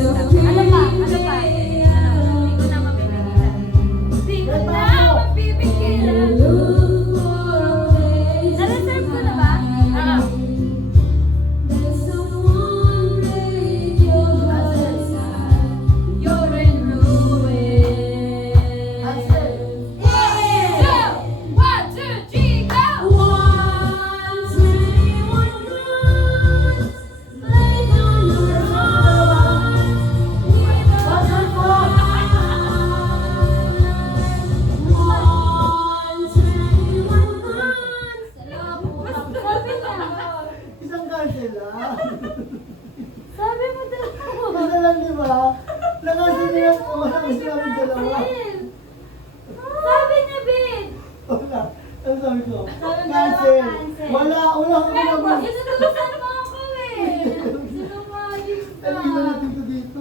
Ano pa? Ano pa? Hindi ko na mapipigilan. Hindi ko na mapipigilan. Na-reserve ko na ba? You're in ruin. One, two, three, go! Once anyone runs, lay down your heart. Once anyone runs, Isang cancel lang. Sabi mo dalawa. Isa lang, di ba? Nakasin niya po. Nakasin namin dalawa. Sabi niya, Ben. Wala. Ano sabi ko? Sabi mo Cancel. dalawa, cancel. Wala ko naman. Inutusan mo ako eh. Sinungaling ka. Ano yung natin ko dito?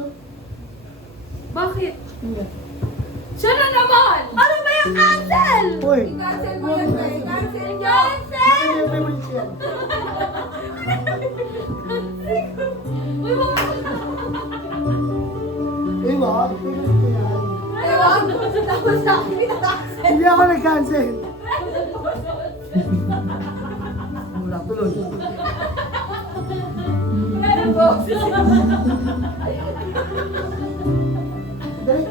Bakit? Hindi. Siya na naman! Ano ba yung cancel? Uy. I-cancel mo yun ba? I-cancel nyo! Ano yung memory siya? Uy, wag Eh, wag. Pinulit ko yan. Ay, wag! Tapos na ako pinakancel. Hindi ako nag-cancel. Wala, tuloy. Pero boss. Dali.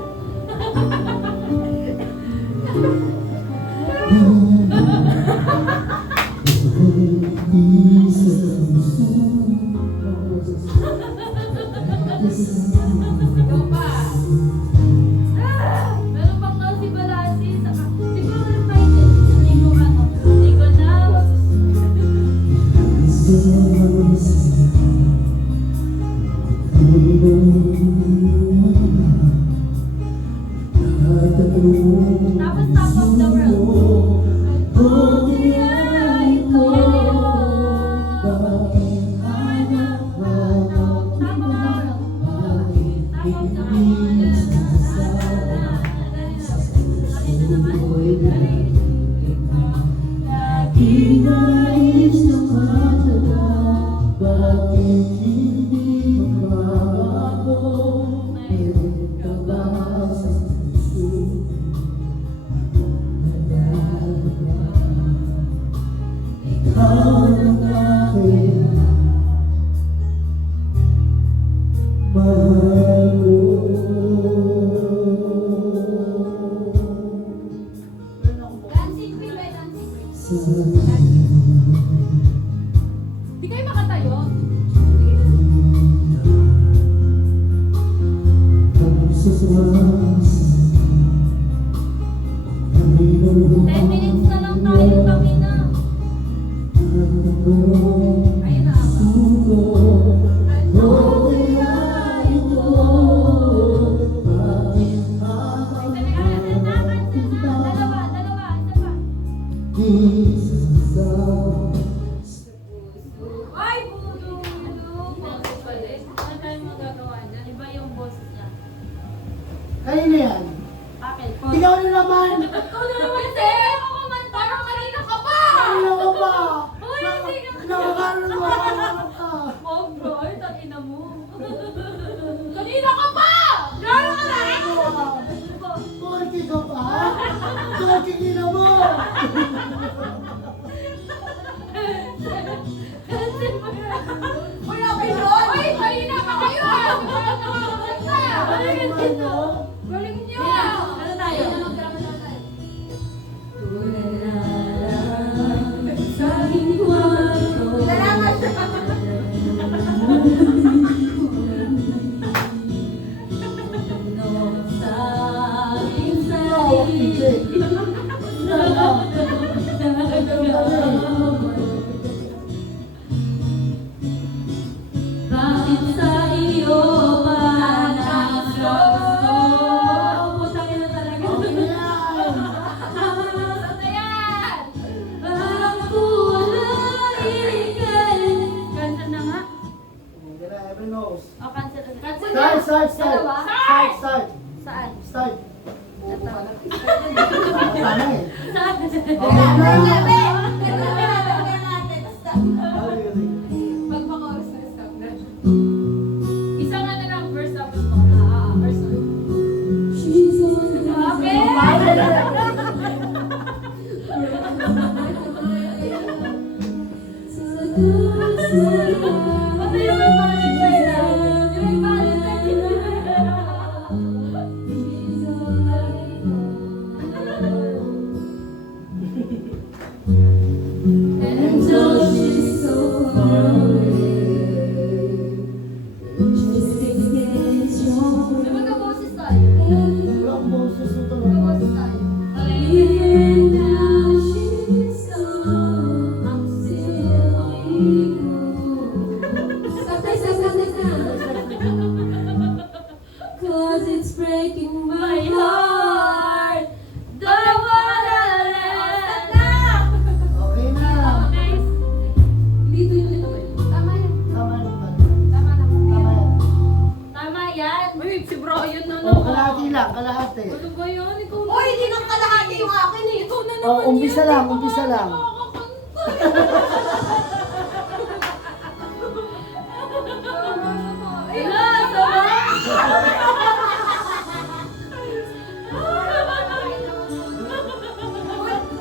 Ikaw pa. Meron pang daw si Balasi. Siguro reminded. Hindi ko ano. Hindi ko na. Tapos top of the world. Oh, yeah, ito. Top of the world. Top of the world. laging nais na matagal, bakit hindi magbabago? Meron ka ba sa puso? Ikaw ang aking mahal ko. Dancing queen by dancing queen. Di kayo makatayo? Ten minutes na lang tayo, Pamina. Ayun na ako. Dalawa, isa pa. Ay, bulong. Boses pala. Ano tayo magagawa dyan? Iba yung boses niya. Kayo na yan. Bakit? Ikaw na naman. Ikaw na naman kasi! Ako kumanta! Parang kanina ka pa! Ano ka ba? Uy, hindi ka! Nakakaroon mo ka. Oh, bro, ito ina mo. Kanina ka pa! Gano'n ka na! Korki ka pa? Korki gina mo. Uy, okay doon! Uy, kanina pa kayo! Galing dito! Galing niyo! Ano tayo? Salamat siya! Bakit sa iyo ba naggusto? Putang ina talaga. Ano yan? Ang kulay ikay. Cancel na nga. Everyone knows. O, cancel na. Cancel Start, na. start, start. Dalawa? Start, start. Saan? Start. Ito. Tama eh. Saan? Okay, okay. Magpaka-oras na stop na. Isang ano lang, first tapos lang, kalahati. Ano ba yun? Ikaw na. Hoy, hindi nang kalahati yung akin eh. Ikaw na Oh, naman umpisa yan. lang, Ikaw umpisa nga lang. nakakakanta. Ayun, sama.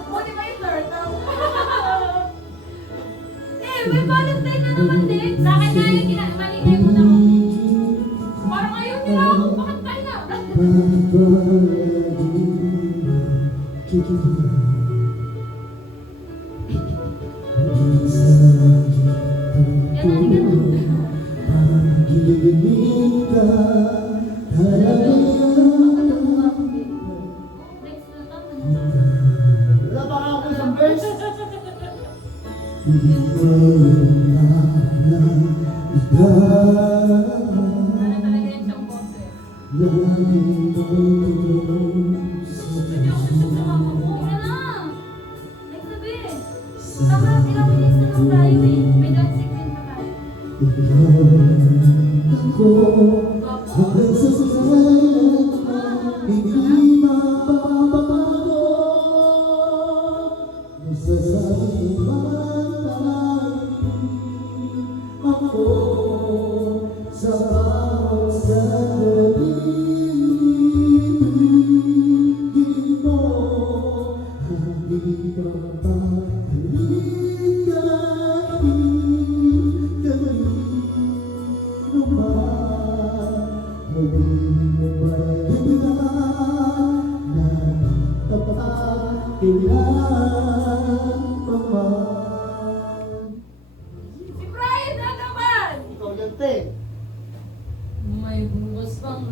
Buti ba yung turtle? May Valentine na naman din. Sa akin nga yung malingay mo na ako. Parang ayaw nila ako. Bakit tayo na? Yan, halika na. Next na naman. Wala pa nga ako isang verse. Ano talaga yan siyang boses? Hindi ako gusto sa mama ko. Yan na. Next na, be. Tama, ilang minutes na lang tayo eh. May dancing din pa tayo. Si Brian na naman! Ikaw yan, te. May bukas pang